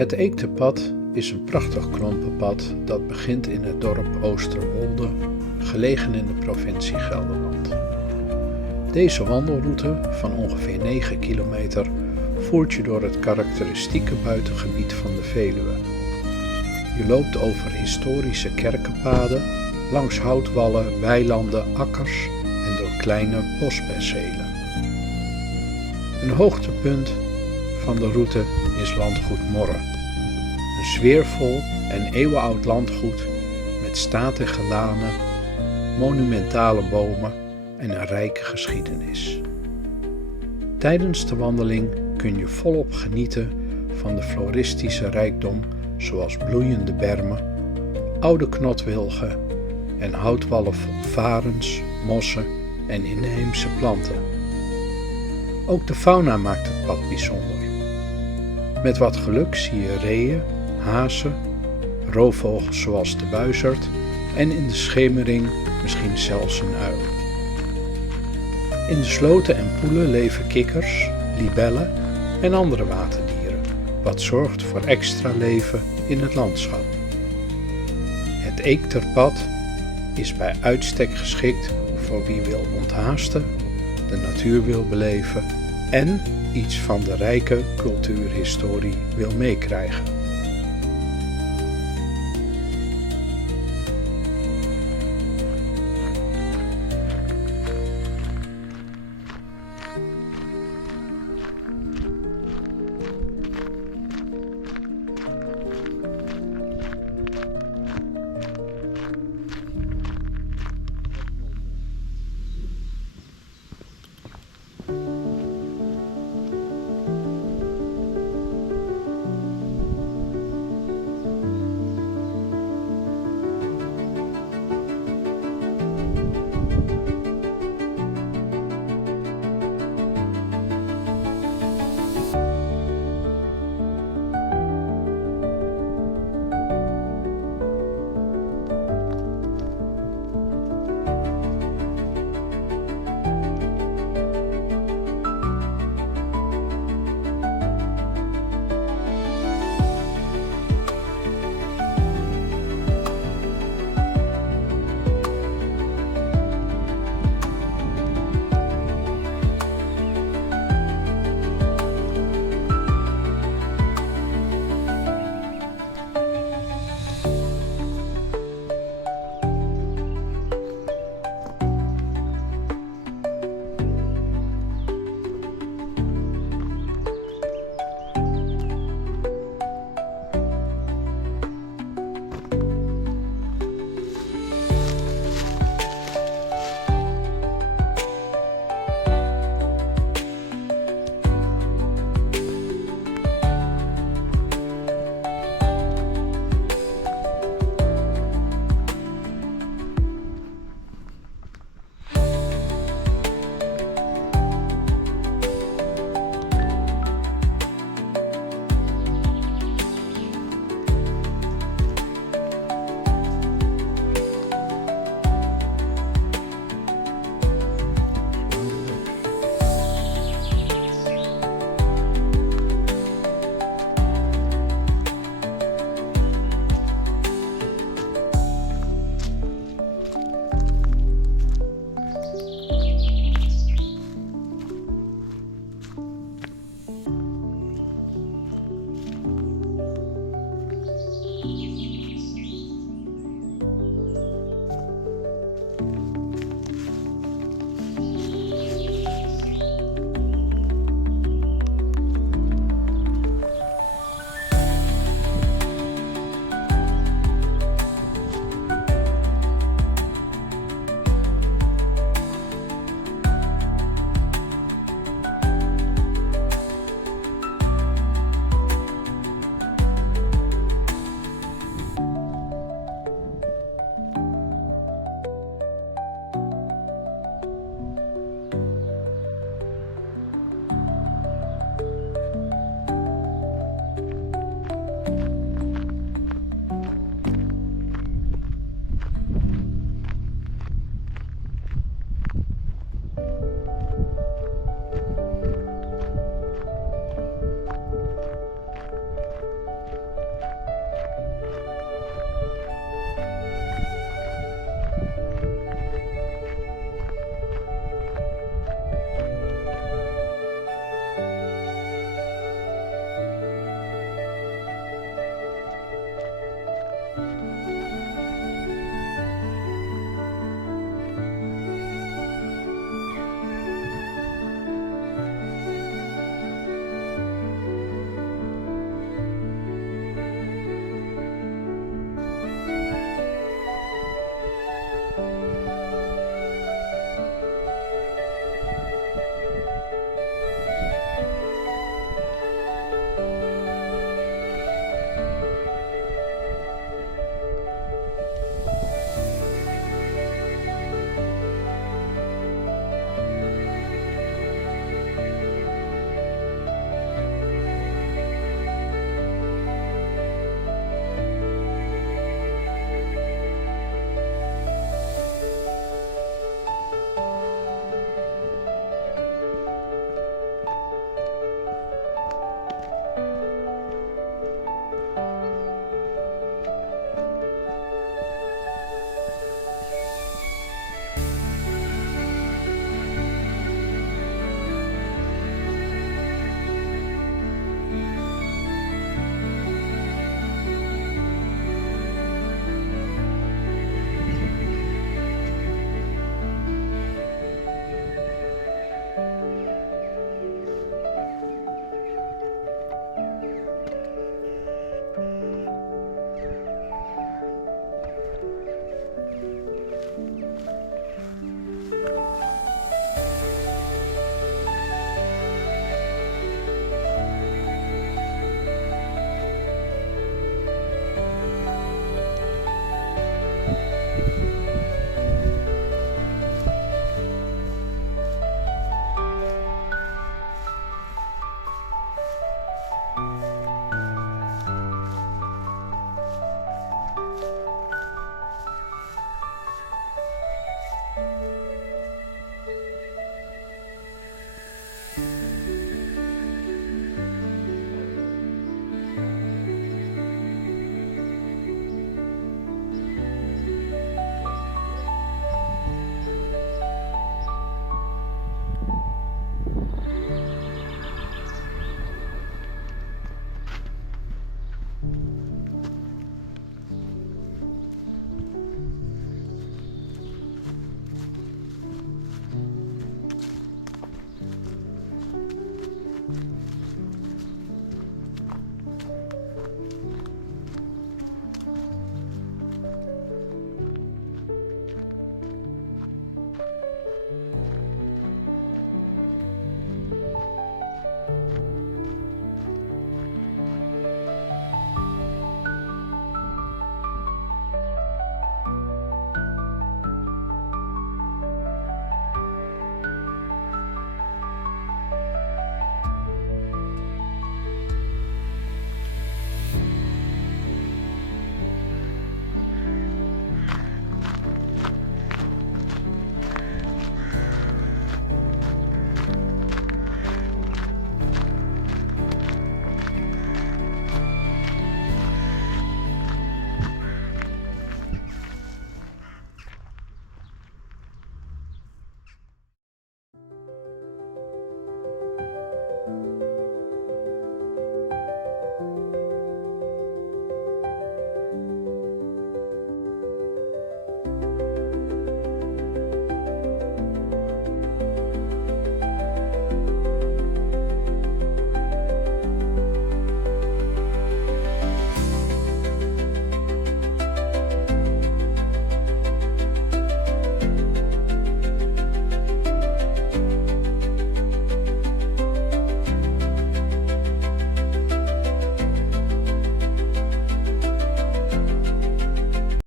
Het Eekterpad is een prachtig klompenpad dat begint in het dorp Oosterwolde, gelegen in de provincie Gelderland. Deze wandelroute van ongeveer 9 kilometer voert je door het karakteristieke buitengebied van de Veluwe. Je loopt over historische kerkenpaden, langs houtwallen, weilanden, akkers en door kleine bospercelen. Een hoogtepunt van de route is landgoed Morre. Een sfeervol en eeuwenoud landgoed met statige lanen, monumentale bomen en een rijke geschiedenis. Tijdens de wandeling kun je volop genieten van de floristische rijkdom zoals bloeiende bermen, oude knotwilgen en houtwallen vol varens, mossen en inheemse planten. Ook de fauna maakt het pad bijzonder. Met wat geluk zie je reeën, hazen, roofvogels zoals de buizerd en in de schemering misschien zelfs een uil. In de sloten en poelen leven kikkers, libellen en andere waterdieren, wat zorgt voor extra leven in het landschap. Het Eekterpad is bij uitstek geschikt voor wie wil onthaasten, de natuur wil beleven en iets van de rijke cultuurhistorie wil meekrijgen.